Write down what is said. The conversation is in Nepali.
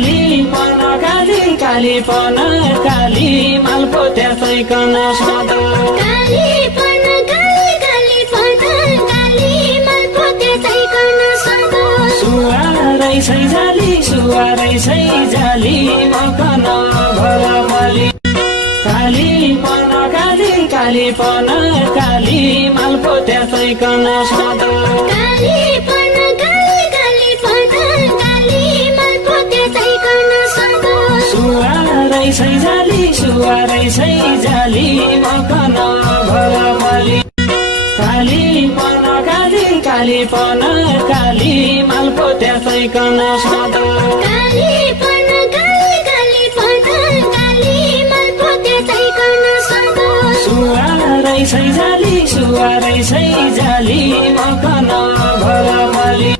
कालीपन काली कालीपन काली मालपोत्या सैकन सधैँ कालीपन काली कालीपन काली मालपोत्या सैकन सधैँ सुवारै सै जाली मकन भरमली कालीपन काली कालीपन काली मालपोत्या सैकन सधैँ कालीपन काली कालीपन काली मालपोत्या सैकन सधैँ सुवारै सै जाली मकन भरमली कालीपन काली कालीपन काली मालपोत्या सैकन सधैँ कालीपन काली कालीपन काली मालपोत्या सैकन सधैँ सुवारै सै जाली मकन भरमली